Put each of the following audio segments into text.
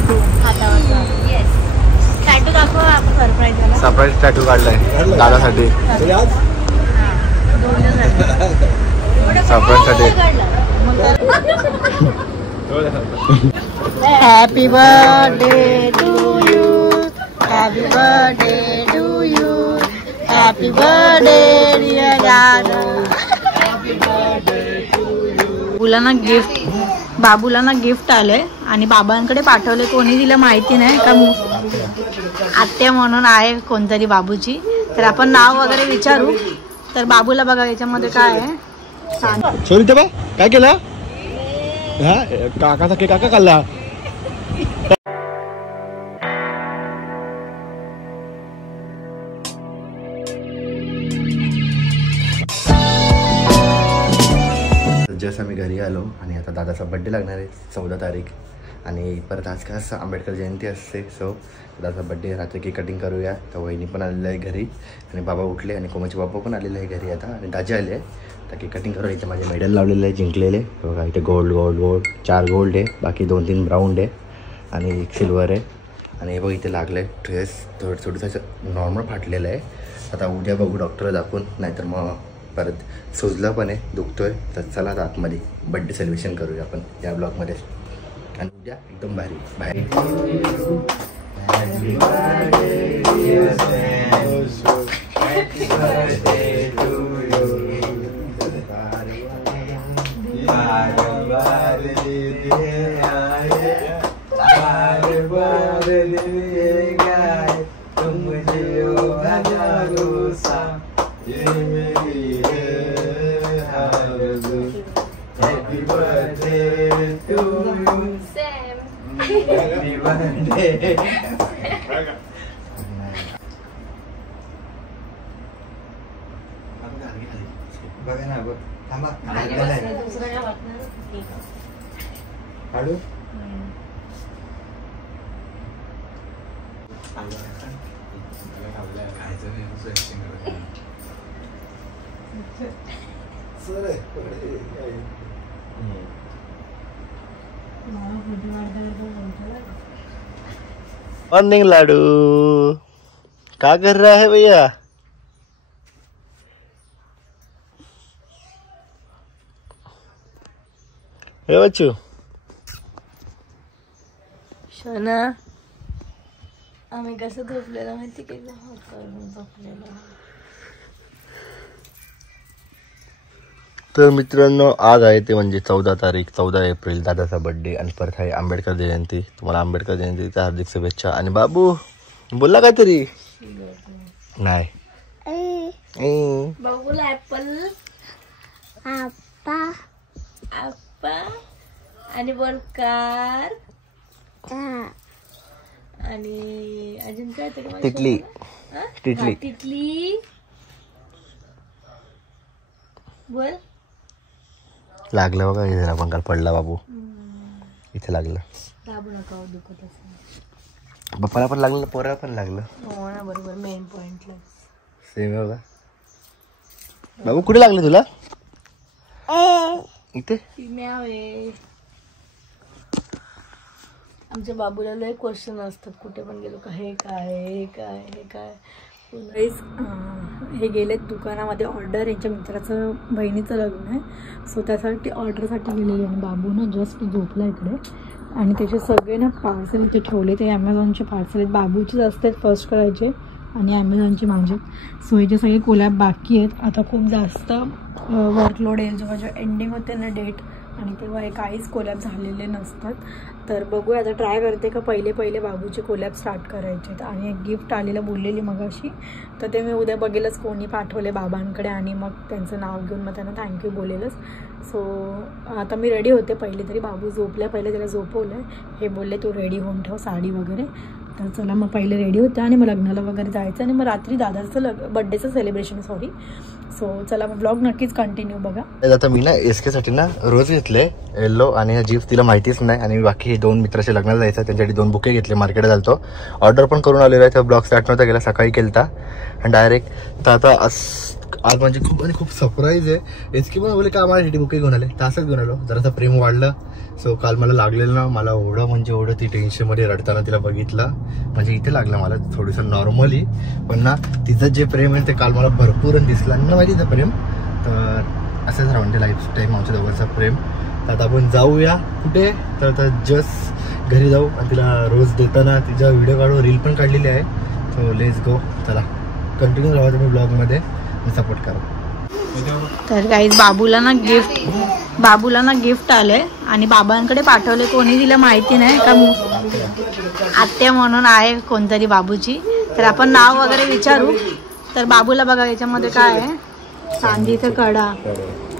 Tattoo हातावरचा. Yes, tattoo दाखव. आपण surprise tattoo काढलाय दादासाठी. Happy birthday to you, happy birthday to you, happy birthday dear दादा. बाबूला ना गिफ्ट आलंय आणि बाबांकडे पाठवले. कोणी दिलं माहिती नाही का, आत्या म्हणून आहे कोणतरी बाबूची. तर आपण नाव वगैरे विचारू. तर बाबूला बघा याच्यामध्ये काय आहे. सोनी बा काय केलं? काकाचा केक काका खाल्ला. जस्ट आम्ही घरी आलो आणि आता दादाचा बड्डे लागणार आहे 14 तारीख. आणि परत आज काय आंबेडकर जयंती असते. सो दादाचा बड्डे रात्री केक कटिंग करूया. तर वहिनी पण आलेलं आहे घरी आणि बाबा उठले आणि कोमाचे बाबा पण आलेले आहे घरी आता. आणि दाजी आले आहे. तर केक कटिंग करूया. इथे माझे मेडल लावलेले आहे जिंकलेले बघा. इथे गोल्ड 4 गोल्ड आहे, बाकी 2-3 ब्राऊन आहे आणि 1 सिल्वर आहे. आणि हे बघ इथे लागलं आहे ड्रेस थोडंसं नॉर्मल फाटलेलं आहे. आता उद्या बघू डॉक्टरला दाखवून, नाहीतर मग परत सुजलं पण आहे, दुखतोय. तर चला आता आतमध्ये बड्डे सेलिब्रेशन करूया आपण या ब्लॉगमध्ये. आणि उद्या एकदम भारी भारी. बघा ना बघ, थांबा काढू. मॉर्निंग लाडू, क्या कर रहा है भैया? हे बच्चू शना, आम्ही कसं झोपलेलं माहिती की झोपलेलं. तर मित्रांनो आज आहे ते म्हणजे 14 तारीख 14 एप्रिल दादाचा बर्थडे. आणि परत आहे आंबेडकर जयंती. तुम्हाला आंबेडकर जयंतीच्या हार्दिक शुभेच्छा. आणि बाबू बोलला काहीतरी नाही. बाबूला ऍपल आप्पा आप्पा आणि बोलकार आणि अजून काय तरी तिटली तिटली तिटली बोल. लागलं बघा इथे आपण काल पडला बाबू इथे लागलं. दाबू नका दुखत असेल. बाप्पाला पण लागलं, पोराला पण लागलं. हो ना बरोबर, मेन पॉइंटला सेम आहे बघा. बाबू कुठे लागलं तुला? इथे. आमच्या बाबूला लय क्वेश्चन असतात कुठे पण गेलो का हे काय हे काय हे काय. हे गेलेत दुकानामध्ये ऑर्डर. यांच्या मित्राचं बहिणीचं लग्न आहे. सो त्यासाठी ऑर्डरसाठी गेलेले. आणि बाबू ना जस्ट झोपला इकडे. आणि त्याचे सगळे ना पार्सल इथे ठेवले. ते ॲमेझॉनचे पार्सल आहेत. बाबूचेच असतात फर्स्ट करायचे आणि ॲमेझॉनचे माझे. सो याचे सगळे कोलॅब बाकी आहेत. आता खूप जास्त वर्कलोड येईल जेव्हा एंडिंग होते ना डेट. आणि तेव्हा हे काहीच कोलॅब झालेले नसतात. तर बघूया आता ट्राय करते का पहिले बाबूचे कोलॅब स्टार्ट करायचे. आणि एक गिफ्ट आलेलं बोललेली मगाशी, तर ते मी उद्या बघेलच कोणी पाठवले बाबांकडे. आणि मग त्यांचं नाव घेऊन मग त्यांना थँक्यू बोलेलच. सो आता मी रेडी होते. पहिले तरी बाबू झोपल्या, पहिले त्याला झोपवलं आहे. हे बोलले तू रेडी होऊन ठेव साडी वगैरे. तर चला मग पहिले रेडी होते आणि मग लग्नाला वगैरे जायचं. आणि मग रात्री दादाचं बड्डेचं सेलिब्रेशन सो चला मग ब्लॉग नक्कीच कंटिन्यू बघा. आता मी ना एसके साठी ना रोज घेतले येल्लो आणि हा जीप तिला माहितीच नाही. आणि बाकी 2 मित्राच्या लग्नाला जायचं त्यांच्यासाठी 2 बुके घेतले. मार्केटला जालतो, ऑर्डर पण करून आलेलो आहे. तर ब्लॉग स्टार्ट नव्हता गेला, सकाळी केलता आणि डायरेक्ट. तर आता आज म्हणजे खूप सरप्राईज आहे. एसके पण बोलले का आम्हाला बुके घेऊन आले. तर असंच घेऊन आलो. जरासं प्रेम वाढलं सो काल मला लागलेलं ना, मला एवढं म्हणजे एवढं ती टेन्शनमध्ये रडताना तिला बघितलं. म्हणजे इथे लागलं मला थोडंसं नॉर्मली, पण ना तिचं जे प्रेम आहे ते काल मला भरपूर दिसलं ना माहिती तिचं प्रेम. तर असंच राहून ते लाईफ टाईम आमच्या दोघांचं प्रेम. तर आता आपण जाऊया कुठे, तर जस्ट घरी जाऊ आणि तिला रोज देताना तिचा व्हिडिओ काढू, रील पण काढलेली आहे. So let's go. चला कंटिन्यू राहा तुम्ही ब्लॉगमध्ये आणि सपोर्ट करा. तर गाईज बाबूला ना गिफ्ट आलंय आणि बाबांकडे पाठवले, कोणी दिलं माहिती नाही का, आत्या म्हणून आहे कोणतरी बाबूची. तर आपण नाव वगैरे विचारू. तर बाबूला बघा याच्यामध्ये काय आहे, चांदीचा कडा,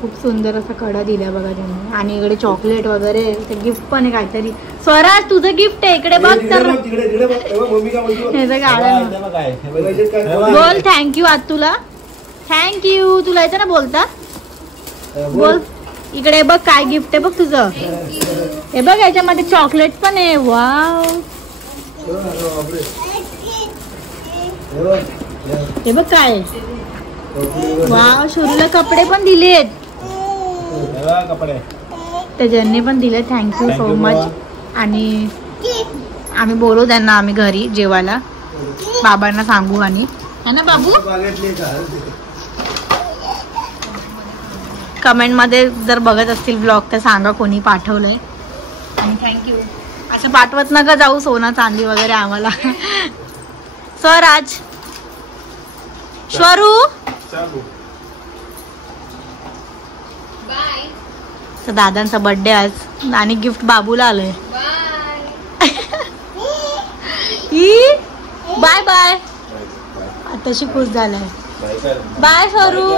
खूप सुंदर असा कडा दिलाय बघा त्यांनी. आणि इकडे चॉकलेट वगैरे ते गिफ्ट पण आहे काहीतरी. स्वराज तुझं गिफ्ट आहे इकडे बघ. तर बोल थँक्यू आज तुला, थँक्यू तुला येतं ना बोलता, बोल. इकडे बघ काय गिफ्ट आहे बघ तुझं. हे बघ याच्यामध्ये चॉकलेट पण आहे. वाव, हे बघ काय. वाव, शोरूला कपडे पण दिलेत, ते ज्यांनी पण दिले थँक्यू सो मच. आणि आम्ही बोलू त्यांना, आम्ही घरी जेवायला बाबांना सांगू. आणि है ना बाबू, कमेंट मध्ये जर बघत असतील ब्लॉग तर सांगा कोणी पाठवलंय. आणि थँक्यू. असं पाठवत नका जाऊ सोना चांदी वगैरे आम्हाला. स्वराज, स्वरू, तर दादांचा बर्थडे आज आणि गिफ्ट बाबूला आलंय. Bye bye. आताशी खुश झालाय. बाय स्वरू.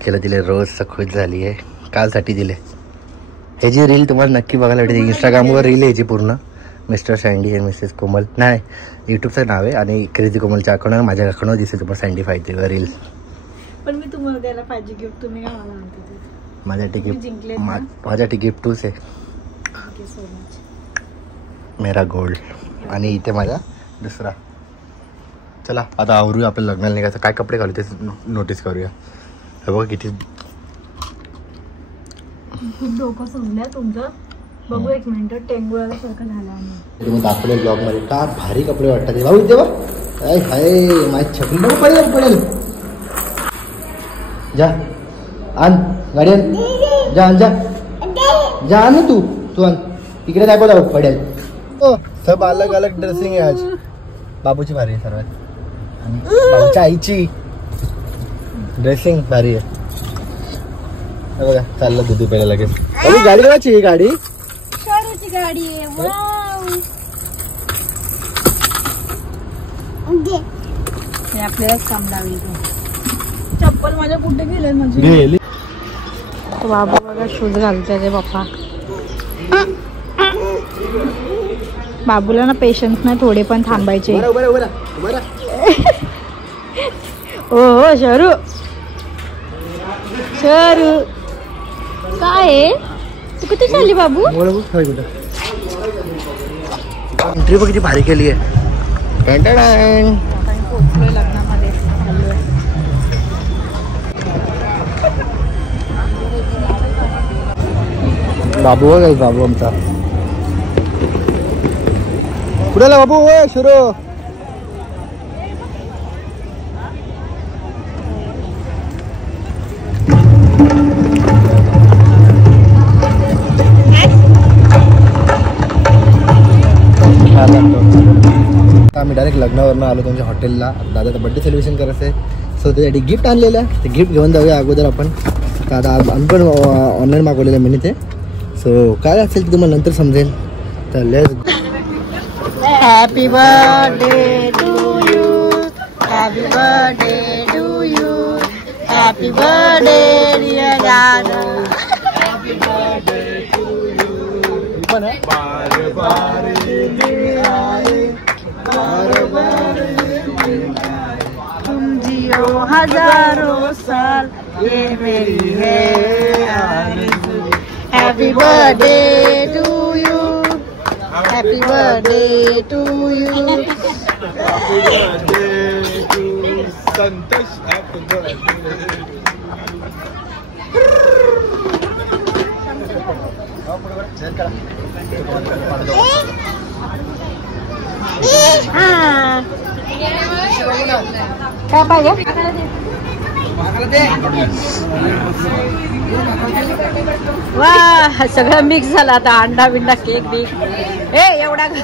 केलं दिले, रोज खुश झाली आहे. कालसाठी दिले. ह्याची रील तुम्हाला नक्की बघायला भेटेल. इंस्टाग्रामवर रील आहे ह्याची पूर्ण. मिस्टर सँडी आणि मिसेस कोमल, नाही यूट्यूबचं नाव आहे. आणि क्रेझी कोमलच्या अकाउंटवर, माझ्या अकाउंटवर दिसेल तुम्हाला सँडी 5 रील. पण मी तुम्हाला द्यायला पाहिजे गिफ्ट, तुम्ही काय मला म्हणते. माझ्यासाठी गिफ्ट तूच आहे. Thank you so much. मेरा गोल्ड. आणि इथे माझा दुसरा. चला आता आवरूया, आपल्या लग्नाला निघायचं. काय कपडे घालू ते नोटीस करूया. हे बघा किती खूप डोकं सुजलंय तुमचं. बघू एक मिनिट, टेंगुळाला सारखं झालं आम्ही. तुम्ही दाखवले ब्लॉग मध्ये का भारी कपडे वाटतात ते. भाऊ तेव्हा हाय माझी छकली बघ, पडेल. जा आण गाडी, आण जा, आण जा आण ना तू आण. इकडे काय जाऊ, पडेल. हो सब अलग अलग ड्रेसिंग आहे आज. बाबूची भारी आहे सर्वात, आणि बाबूच्या आईची ड्रेसिंग भारी आहे. बघा चाललं दूध प्यायला लगेच. गाडी कोणाची ही गाडी? शारूची गाडी आहे. वाव, हे आपल्यालाच काम लावली. चप्पल माझ्या कुठे गेले म्हणजे. बाबा बघा शूज घालते ते पप्पा. बाबूला ना पेशन्स नाही, थोडे पण थांबायचे. हो शरू, शरू काय तू कुठे चालली बाबू? एंट्री बघ किती भारी केली आहे. पोचलोय लग्नामध्ये. बाबू हो बाबू आमचा. कुठे बाबू हो शुरू. आम्ही डायरेक्ट लग्नावरनं आलो तुमच्या हॉटेलला. दादाचा बर्थडे सेलिब्रेशन करायचं आहे. सो त्यासाठी गिफ्ट आणलेलं आहे, ते गिफ्ट घेऊन जाऊया अगोदर आपण. तर आता आम्ही पण ऑनलाईन मागवलेलं आहे मी ते. सो काय असेल ते तुम्हाला नंतर समजेल. तर let's. Happy birthday to you, happy birthday to you, happy birthday dear दादा, हॅपी बर्थडे टू यू. पण आहे बारे बारे दिवाळी, बारे बारे दिवाळी. हजारों साल ये मेरी है आरज़ू। Happy birthday to you, happy birthday to you, happy birthday to Santosh, happy birthday. काय पाहिजे? वा सगळं मिक्स झालं आता, अंडा बिंडा केक बिक ए एवढा दे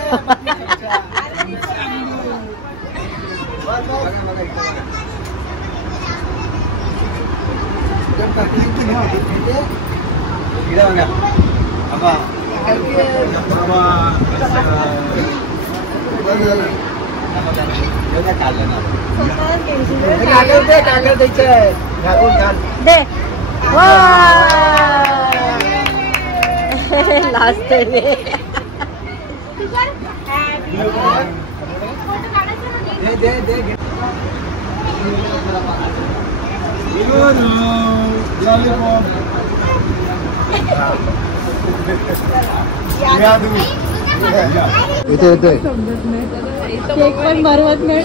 लास्ट इथे येतोय केक पण भरवत नाही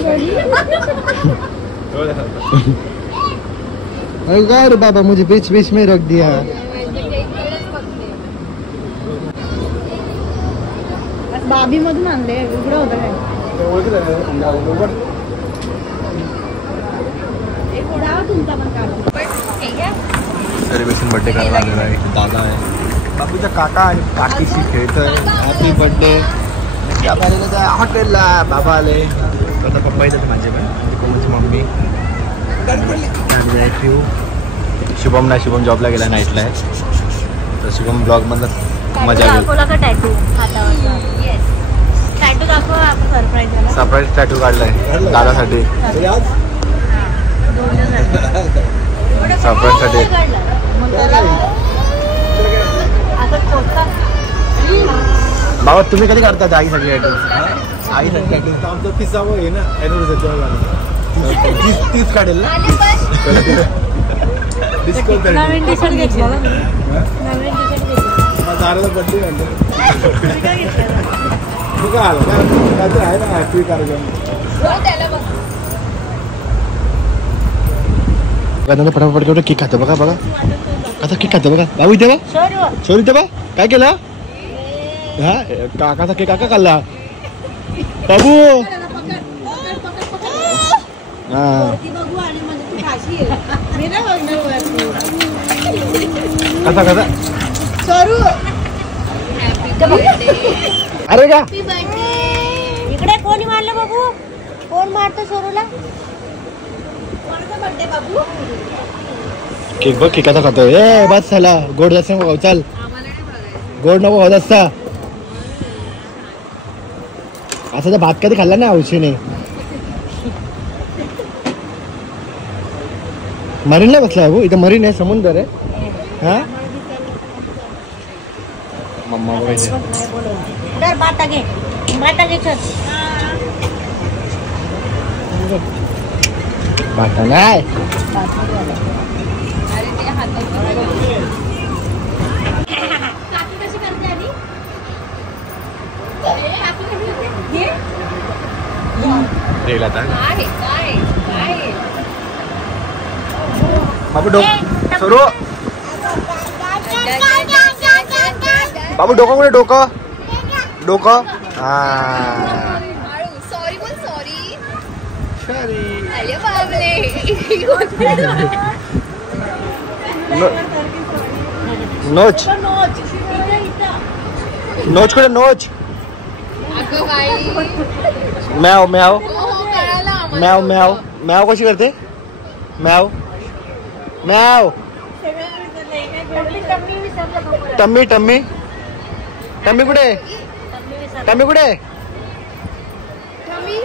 अरे क्या रे बाबा, मुझे बीच बीच में रख दिया। बाबी मधून आणले उघडं होतं काय सेलिब्रेशन बर्थडे करायला आलेला आहे, दादा आहे, बाबूचा काका आणि काकीशी खेळतोय। हॅपी बर्थडे हॉटेलला बाबा आले, आता पप्पा येतात माझे पण, कोमलची मम्मी, शुभम नाही, शुभम जॉबला गेला नाईटला आहे, तर शुभम ब्लॉग मधलं मजा घेऊ। सरप्राईज टॅटू काढलाय दादासाठी, सरप्राईज साठी। बाबा तुम्ही कधी काढता आईसाठी टॅटू? आईसाठी टॅटू आमचा पिझ्झा आहे ना, तीच काढेल ना। नवीन टी शर्ट घेतला नवीन टी शर्ट घेतला आहे ना हॅपी कार्यक्रम। फटाफट केवढं केक खातं बघा, बघा कसा केक खातं बघा। बाबू इथे बा, शोर इथे बा, काय केलं हा? काकाचा केक काका खाल्ला बाबू। हा कसा कसा अरे का इकडे कोणी मारलं बाबू? कोण मारतं सोरूला? केक बघ केकाचा खातोय। ए बस झाला, गोड जास्त नको खाऊ, चल गोड नको खाऊ असता। असं तर भात कधी खाल्ला ना औशीने। मरीनला बसला बाबू, इथं मरीन आहे, समुद्र आहे। हा मम्मा दर बाटा घे चल। बाटा नाही बाबू सरू बाबू डोकं कुठे? डोकं डोकं सॉरी बोल, सॉरी सॉरी। अरे बाबले नोच नोच कुठे? नोच अगं बाई मॅव मॅव कळालं आम्हाला. मॅव मॅव मॅव कशी करते? मॅव मॅव टम्मी टम्मी टम्मी कुठे? टम्मी कुठे? टमी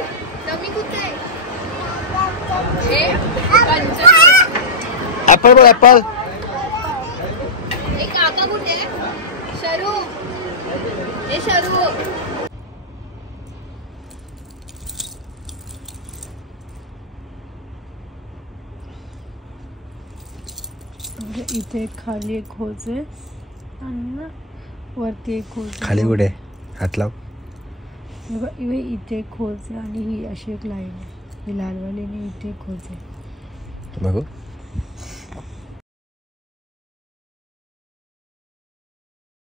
टमी कुठे? ऍपल बघ ऍपल। एक काका कुठे? शरू ए शरू म्हणजे इथे एक खाली एक खोच आहे आणि ना वरती एक खोच खाली कुठे हात लाव. इथे एक खोच आहे आणि ही अशी एक लाईन आहे, ही लालवाली आणि इथे एक खोच आहे. बघू